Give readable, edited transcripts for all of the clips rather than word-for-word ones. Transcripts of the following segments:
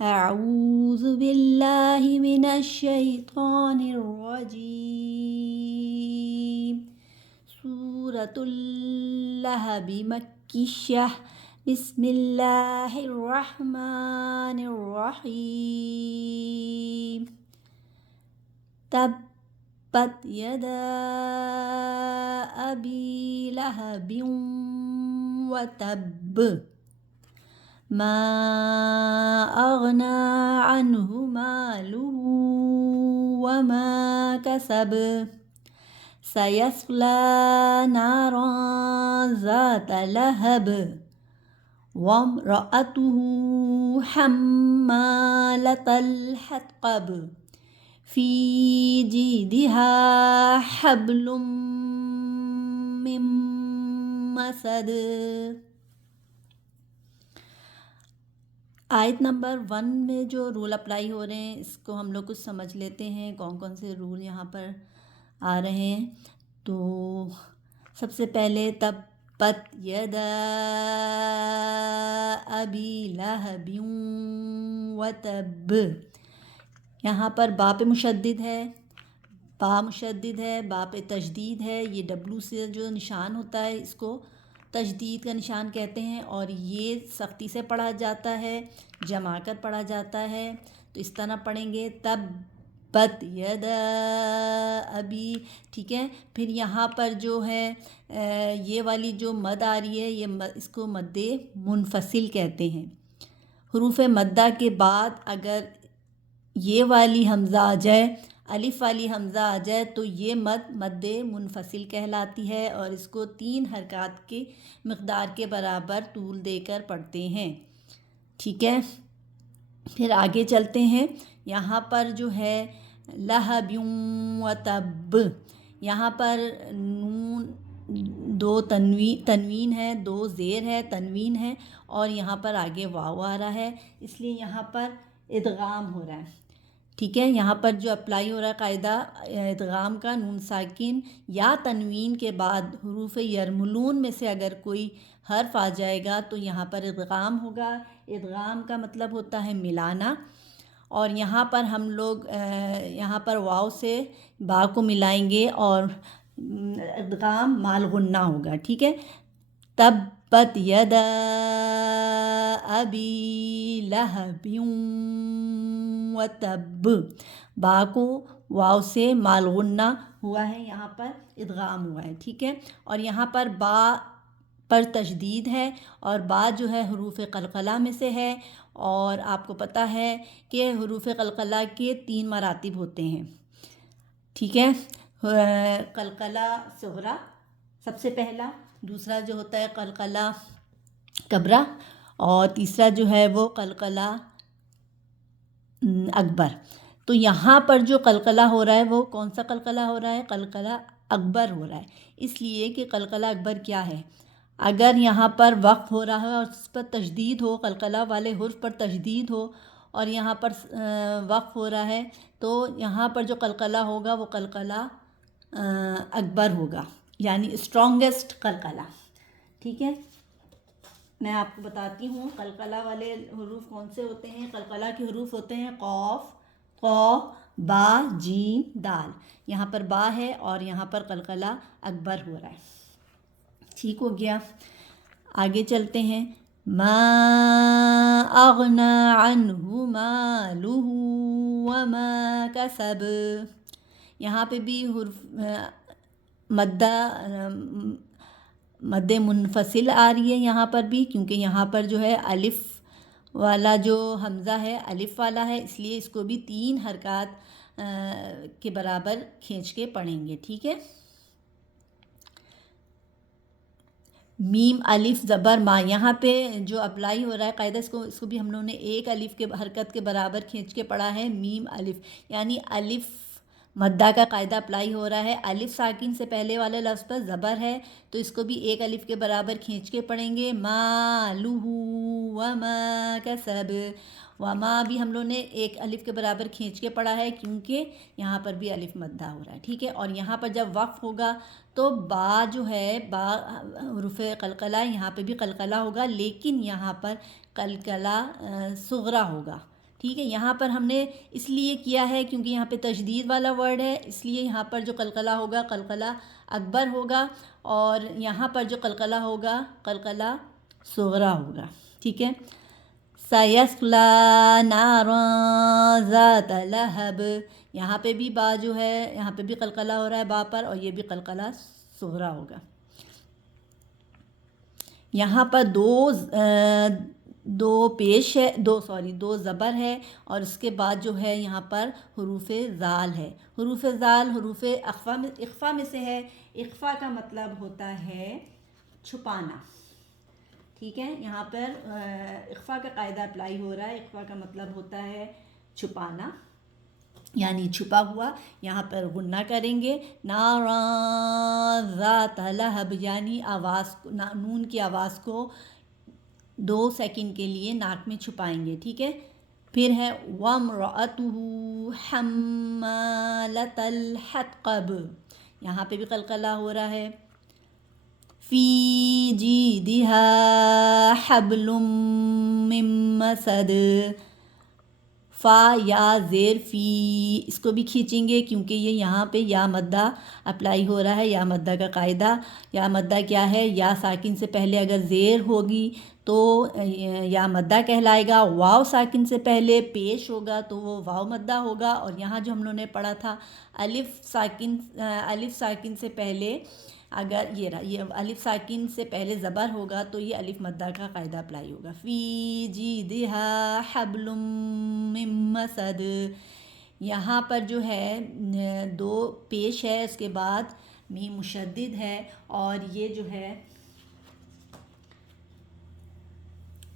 اعوذ باللہ من الشیطان الرجیم سورۃ اللہب مکیہ بسم اللہ الرحمن الرحیم تبت یدا ابی لہب وتب ما اغنى عنه ماله وما كسب سيصلى نارا ذات لهب وامرأته حمالة الحطب في جيدها حبل من مسد۔ آیت نمبر 1 میں جو رول اپلائی ہو رہے ہیں اس کو ہم لوگ کچھ سمجھ لیتے ہیں، کون کون سے رول یہاں پر آ رہے ہیں۔ تو سب سے پہلے تبت یدا ابی لہب وتب، یہاں پر با پہ مشدد ہے، با مشدد ہے، با پہ تشدید ہے، یہ ڈبلو سے جو نشان ہوتا ہے اس کو تشدید کا نشان کہتے ہیں، اور یہ سختی سے پڑھا جاتا ہے، جما کر پڑھا جاتا ہے۔ تو اس طرح پڑھیں گے تبت یدا ابی، ٹھیک ہے۔ پھر یہاں پر جو ہے یہ والی جو مد آ رہی ہے، یہ اس کو مد منفصل کہتے ہیں۔ حروف مدہ کے بعد اگر یہ والی حمزہ آ جائے، الف والی حمزہ آ جائے تو یہ مد منفصل کہلاتی ہے، اور اس کو 3 حرکات کی مقدار کے برابر طول دے کر پڑھتے ہیں، ٹھیک ہے۔ پھر آگے چلتے ہیں، یہاں پر جو ہے لہب و تب، یہاں پر نون 2 تنوین ہے، 2 زیر ہے، تنوین ہے، اور یہاں پر آگے واو آ رہا ہے، اس لیے یہاں پر ادغام ہو رہا ہے، ٹھیک ہے۔ یہاں پر جو اپلائی ہو رہا ہے قاعدہ ادغام کا، نون ساکن یا تنوین کے بعد حروف یرملون میں سے اگر کوئی حرف آ جائے گا تو یہاں پر ادغام ہوگا۔ ادغام کا مطلب ہوتا ہے ملانا، اور یہاں پر ہم لوگ یہاں پر واو سے با کو ملائیں گے اور ادغام مال غنہ ہوگا، ٹھیک ہے۔ تبت یدا ابی لہب وتب، با کو واو سے مال غنہ ہوا ہے، یہاں پر ادغام ہوا ہے، ٹھیک ہے۔ اور یہاں پر با پر تشدید ہے، اور با جو ہے حروف قلقلہ میں سے ہے، اور آپ کو پتہ ہے کہ حروف قلقلہ کے 3 مراتب ہوتے ہیں، ٹھیک ہے۔ قلقلہ صغریٰ سب سے پہلا، دوسرا جو ہوتا ہے قلقلہ کبریٰ، اور تیسرا جو ہے وہ قلقلہ اکبر۔ تو یہاں پر جو قلقلہ ہو رہا ہے وہ کون سا قلقلہ ہو رہا ہے؟ قلقلہ اکبر ہو رہا ہے، اس لیے کہ قلقلہ اکبر کیا ہے؟ اگر یہاں پر وقف ہو رہا ہے اور اس پر تشدید ہو، قلقلہ والے حرف پر تشدید ہو اور یہاں پر وقف ہو رہا ہے، تو یہاں پر جو قلقلہ ہوگا وہ قلقلہ اکبر ہوگا، یعنی اسٹرانگسٹ قلقلہ، ٹھیک ہے۔ میں آپ کو بتاتی ہوں قلقلہ والے حروف کون سے ہوتے ہیں۔ قلقلہ کے حروف ہوتے ہیں قاف، قاف، با، جیم، دال، یہاں پر با ہے اور یہاں پر قلقلہ اکبر ہو رہا ہے، ٹھیک ہو گیا۔ آگے چلتے ہیں، ما اغنى عنه ماله وما كسب، یہاں پہ بھی حرف مد منفصل آ رہی ہے یہاں پر بھی، کیونکہ یہاں پر جو ہے الف والا جو حمزہ ہے الف والا ہے، اس لیے اس کو بھی 3 حرکات کے برابر کھینچ کے پڑھیں گے، ٹھیک ہے۔ میم الف زبر ما، یہاں پہ جو اپلائی ہو رہا ہے قاعدہ، اس کو بھی ہم لوگوں نے 1 الف کے حرکت کے برابر کھینچ کے پڑھا ہے، میم الف، یعنی الف مدہ کا قاعدہ اپلائی ہو رہا ہے۔ الف ساکن سے پہلے والے لفظ پر زبر ہے تو اس کو بھی 1 الف کے برابر کھینچ کے پڑھیں گے، مالہ وما کسب، وما بھی ہم لوگوں نے 1 الف کے برابر کھینچ کے پڑھا ہے کیونکہ یہاں پر بھی الف مدہ ہو رہا ہے، ٹھیک ہے۔ اور یہاں پر جب وقف ہوگا تو با جو ہے، با حروف قلقلہ، یہاں پہ بھی قلقلہ ہوگا، لیکن یہاں پر قلقلہ صغریٰ ہوگا، ٹھیک ہے، یہاں پر ہم نے اس لیے کیا ہے کیونکہ یہاں پہ تشدید والا ورڈ ہے، اس لیے یہاں پر جو قلقلہ ہوگا قلقلہ اکبر ہوگا، اور یہاں پر جو قلقلہ ہوگا قلقلہ صغریٰ ہوگا. ٹھیک ہے. سَيَصْلَىٰ نَارًا ذَاتَ لَهَبٍ، یہاں پہ بھی با جو ہے یہاں پہ بھی قلقلہ ہو رہا ہے با پر، اور یہ بھی قلقلہ صغریٰ ہوگا. یہاں پر دو زبر ہے، اور اس کے بعد جو ہے یہاں پر حروف زال ہے. حروف زال حروف اخفا میں سے ہے. اخفا کا مطلب ہوتا ہے چھپانا. ٹھیک ہے، یہاں پر اخفا کا قاعدہ اپلائی ہو رہا ہے. اخفا کا مطلب ہوتا ہے چھپانا، یعنی چھپا ہوا. یہاں پر غنہ کریں گے، ناراً ذات لہب، یعنی آواز نون کی آواز کو 2 سیکنڈ کے لیے ناک میں چھپائیں گے. ٹھیک ہے. پھر ہے وَامْرَأَتُهُ حَمَّالَةَ الْحَطَبِ، یہاں پہ بھی قلقلہ ہو رہا ہے. فی جیدہا حبل من مسد، فا یا زیر فی، اس کو بھی کھینچیں گے کیونکہ یہ یہاں پہ یا مدہ اپلائی ہو رہا ہے. یا مدہ کا قاعدہ، یا مدہ کیا ہے؟ یا ساکن سے پہلے اگر زیر ہوگی تو یا مدہ کہلائے گا. واو ساکن سے پہلے پیش ہوگا تو وہ واو مدہ ہوگا. اور یہاں جو ہم لوگوں نے پڑھا تھا الف ساکن سے پہلے، اگر یہ الف ساکن سے پہلے زبر ہوگا تو یہ الف مدہ کا قاعدہ اپلائی ہوگا. فی جیدہا حبل من مسد، یہاں پر جو ہے 2 پیش ہے، اس کے بعد میم مشدد ہے، اور یہ جو ہے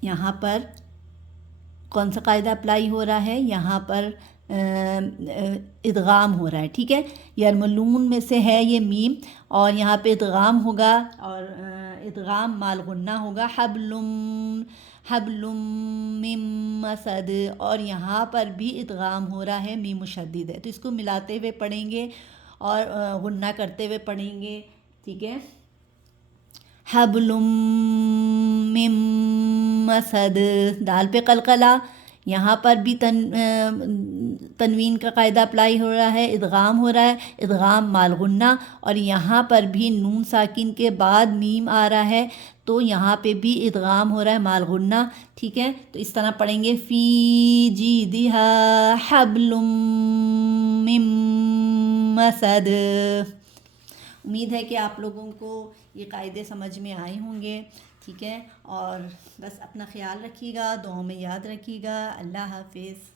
یہاں پر کون سا قاعدہ اپلائی ہو رہا ہے؟ یہاں پر ادغام ہو رہا ہے. ٹھیک ہے. یرملون میں سے ہے یہ میم، اور یہاں پہ ادغام ہوگا، اور ادغام مال غنہ ہوگا. حبل من مسد، اور یہاں پر بھی ادغام ہو رہا ہے، میم مشدد ہے. تو اس کو ملاتے ہوئے پڑھیں گے اور غنہ کرتے ہوئے پڑھیں گے. ٹھیک ہے. حبل من مسد، دال پہ قلقلہ، یہاں پر بھی تنوین کا قاعدہ اپلائی ہو رہا ہے، ادغام ہو رہا ہے، ادغام مال غنہ. اور یہاں پر بھی نون ساکن کے بعد میم آ رہا ہے تو یہاں پہ بھی ادغام ہو رہا ہے مال غنہ. ٹھیک ہے. تو اس طرح پڑھیں گے فی جیدہا حبل من مسد. امید ہے کہ آپ لوگوں کو یہ قاعدے سمجھ میں آئے ہوں گے. ٹھیک ہے. اور بس اپنا خیال رکھیے گا، دعاؤں میں یاد رکھیے گا. اللہ حافظ.